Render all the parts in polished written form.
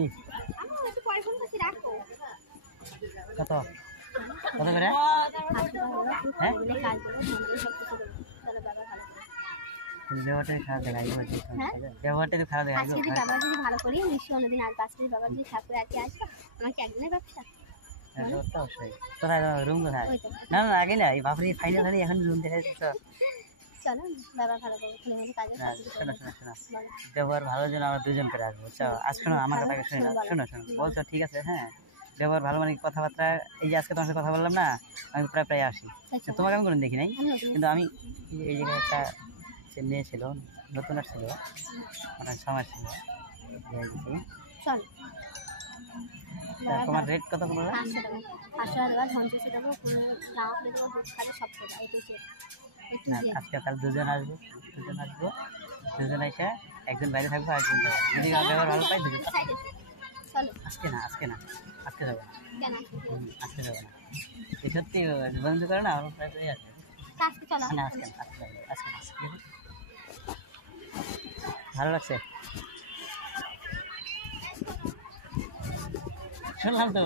কি কত কত করে হ্যাঁ ব্যবহারটা খারাপ দেখাই ব্যবহারটা তো খারাপ দেখাই যদি বাবা যদি ভালো করি নিশ্চয়ই অন্যদিন আর পাঁচ বাবা যদি ঠাকুর আজকে আসবে আমাকে একদিনের ব্যবসা অবশ্যই কোথায় রুম কোথায় না না আগে না এই বাপরে ফাইনাল হলে এখন রুম দেখা যাচ্ছে চলো বাবা ভালো করবো কাজে শোনো শোনো শোনো ব্যবহার ভালো যেন আমরা দুজন করে আসবো আজ শোনো আমার কথা শুনে না শোনো শোনো বলছো ঠিক আছে হ্যাঁ ব্যবহার ভালো মানে কথাবার্তা এই যে আজকে তোমার সাথে কথা বললাম না আমি প্রায় প্রায় আসি তোমাকে আমি কোনো দেখি নাই কিন্তু আমি এই জায়গায় একটা মেয়ে ছিল নতুন আসছিল অনেক সময় ছিল তোমার রেট কত বললো 500 টাকা না আজকে কাল দুজন আসবো দুজন এসে একজন বাইরে থাকবো একজন যদি ব্যবহার ভালো পাই দুজন আজকে না আজকে যাবো আজকে যাবো না সত্যি বন্ধু করে না আমার প্রায় আছে না আজকে ভালো লাগছে শুনলাম তো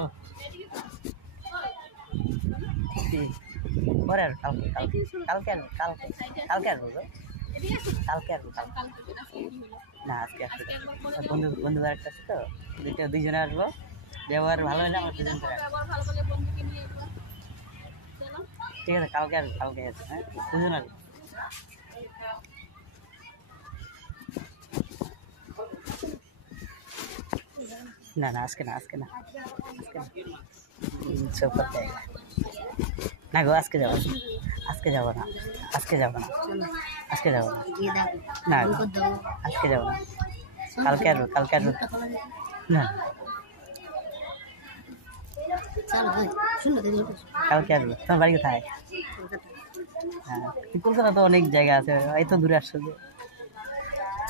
পরে আর কালকে আসবো না আজকে আসবো বন্ধু আরেকটা আছে তো দুইজনে আসবো ব্যবহার ভালো হলে আমার দুজন করে ঠিক আছে কালকে আসবো হ্যাঁ দুজন আসবো না আজকে না সব করতে না গো আজকে যাবো না আজকে যাবো না না আজকে যাবো না কালকে আসবো না কালকে আসবো তোমার বাড়ি কোথায় হ্যাঁ কলকাতা তো অনেক জায়গা আছে এই তো দূরে আসছো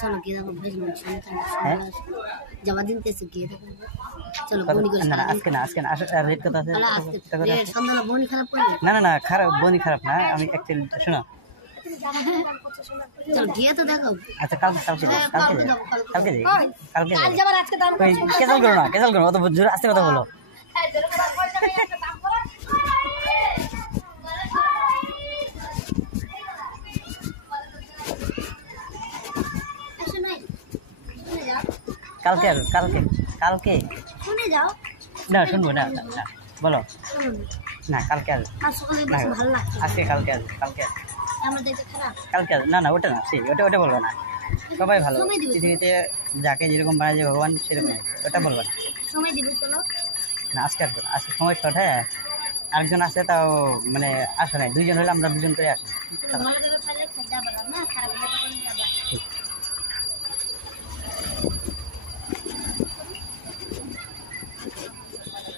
চলো গিয়ে দেখো হ্যাঁ জমা দিতে গিয়ে দেখো চলো আজকে না রেট কত আছে না না খারাপ বনি খারাপ না আমি অ্যাকচুয়ালি শোনো চল গিয়ে তো দেখো আচ্ছা কালকে কেসাল করো অত জোরে আস্তে কথা বলো কালকে শুনে যাও না শুনবো না বলো না কালকে আজকে কালকে না ওটা না ওটা বলবো না সবাই ভালো পৃথিবীতে যাকে যেরকম বানায় যে ভগবান সেরকম ওটা বলবো না সময় দিব চলো না আজকে আসবো না আজকে সময় শর্ট হ্যাঁ আরেকজন আছে তাও মানে আসে নাই দুইজন হলে আমরা দুজন করে আসি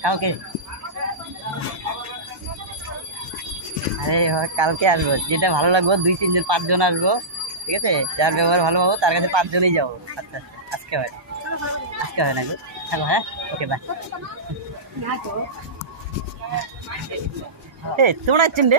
কালকে কালকে আসবো যেটা ভালো লাগবো 2-3 জন 5 জন আসবো ঠিক আছে যার ব্যবহার ভালো পাবো তার কাছে 5 জনই যাবো আচ্ছা আজকে হয় না গো থাকো হ্যাঁ ওকে বাই তোমরা চিনবে